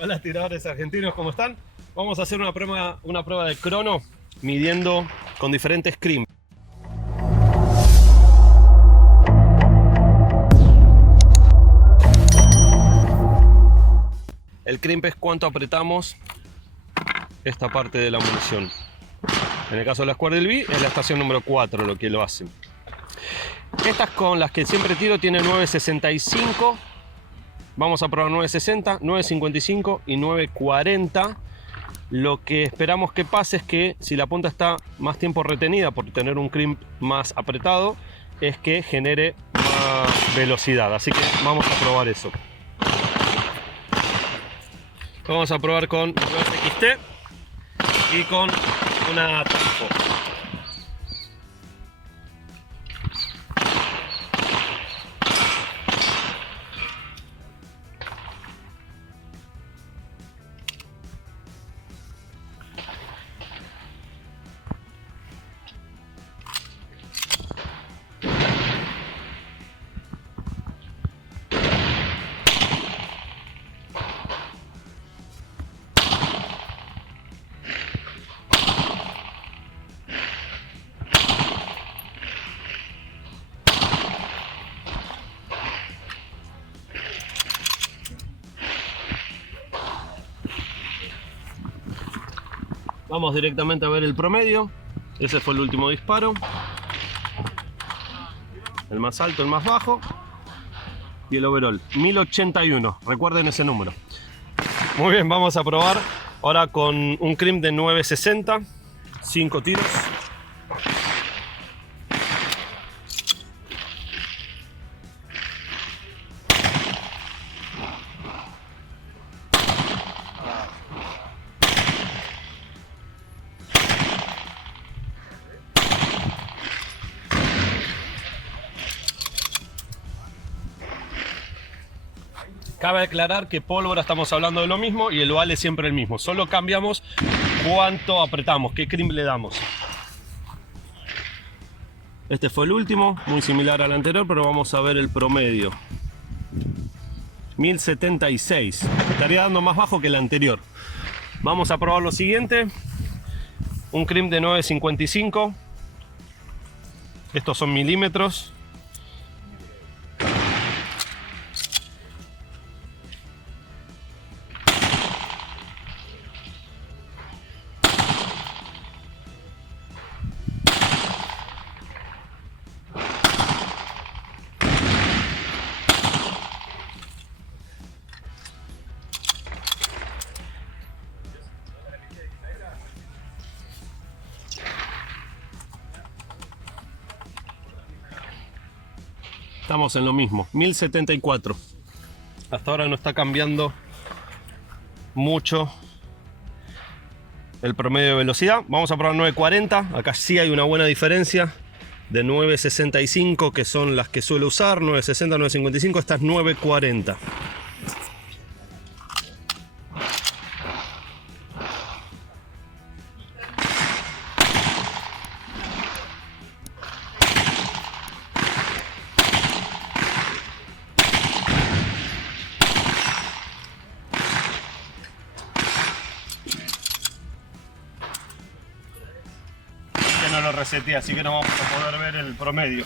Hola tiradores argentinos, ¿cómo están? Vamos a hacer una prueba de crono midiendo con diferentes crimp. El crimp es cuánto apretamos esta parte de la munición. En el caso de la Square del B es la estación número 4 lo que lo hace. Estas con las que siempre tiro tienen 9.65. Vamos a probar 9.60, 9.55 y 9.40. Lo que esperamos que pase es que si la punta está más tiempo retenida por tener un crimp más apretado, es que genere más velocidad. Así que vamos a probar eso. Vamos a probar con XT y con una Tamfo. Vamos directamente a ver el promedio. Ese fue el último disparo. El más alto, el más bajo. Y el overall, 1081. Recuerden ese número. Muy bien, vamos a probar ahora con un crimp de 960. 5 tiros. Cabe aclarar que pólvora estamos hablando de lo mismo y el vale es siempre el mismo. Solo cambiamos cuánto apretamos, qué crimp le damos. Este fue el último, muy similar al anterior, pero vamos a ver el promedio. 1076. Estaría dando más bajo que el anterior. Vamos a probar lo siguiente. Un crimp de 955. Estos son milímetros. Estamos en lo mismo, 1074. Hasta ahora no está cambiando mucho el promedio de velocidad. Vamos a probar 940. Acá sí hay una buena diferencia de 965, que son las que suelo usar. 960, 955, esta es 940. No lo reseteé, así que no vamos a poder ver el promedio.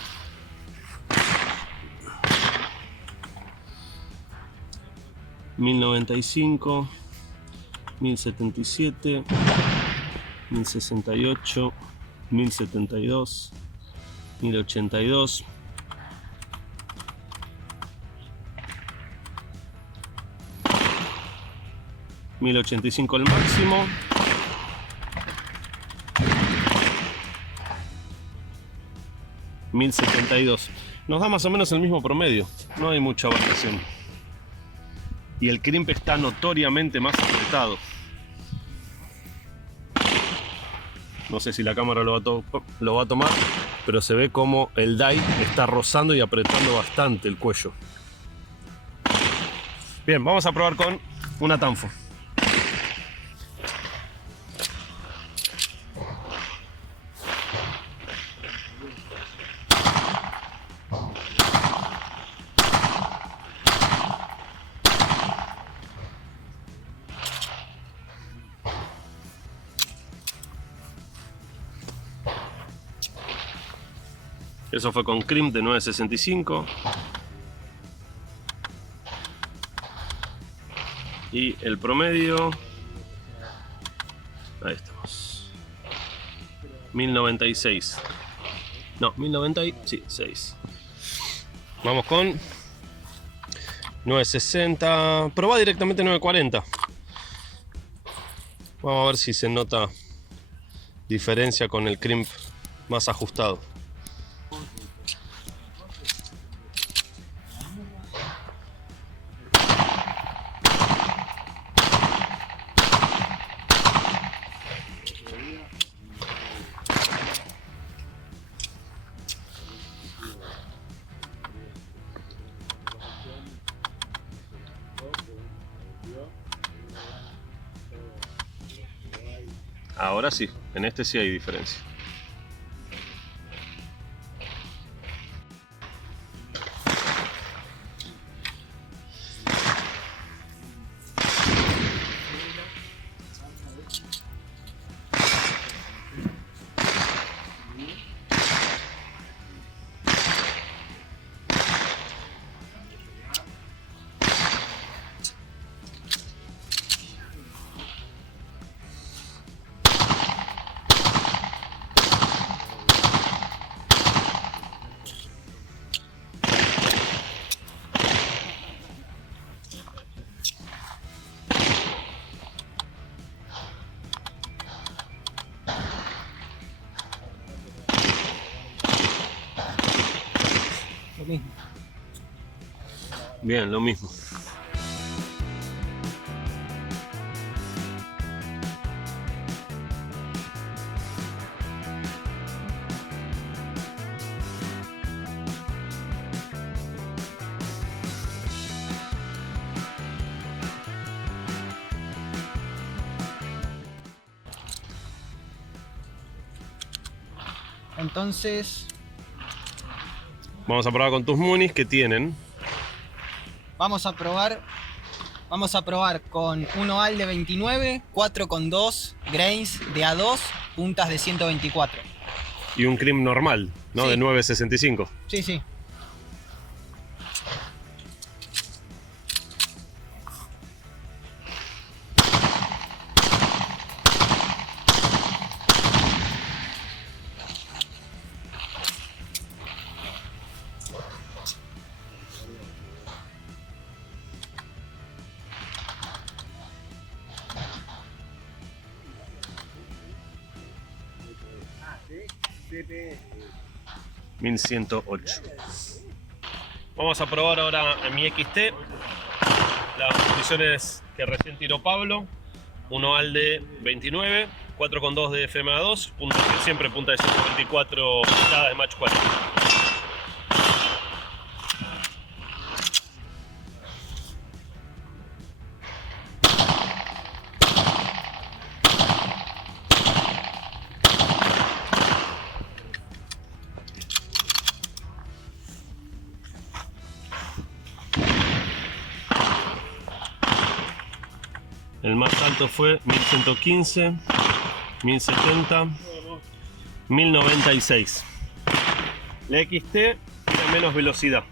$1095, 1077, 1068, 1072, 1082, 1085 el máximo. $1072. Nos da más o menos el mismo promedio, no hay mucha variación. Y el crimp está notoriamente más apretado. No sé si la cámara lo va a tomar, pero se ve como el die está rozando y apretando bastante el cuello. Bien, vamos a probar con una Tamfo. Eso fue con crimp de 965. Y el promedio, ahí estamos, 1096. No, 1096. Vamos con 960. Probá directamente 940. Vamos a ver si se nota diferencia con el crimp más ajustado. Ahora sí, en este sí hay diferencia. Lo mismo. Bien, lo mismo. Entonces, Vamos a probar con tus munis que tienen. vamos a probar con 1 al de 29, 4,2 grains de A2, puntas de 124. Y un crimp normal, ¿no? Sí. De 965. Sí, sí. CP. 1108. Vamos a probar ahora en mi XT las municiones que recién tiró Pablo. 1 al de 29, 4,2 de FMA2, siempre punta de 124 pintadas de Match 4. El más alto fue 1115, 1070, 1096. La XT tiene menos velocidad.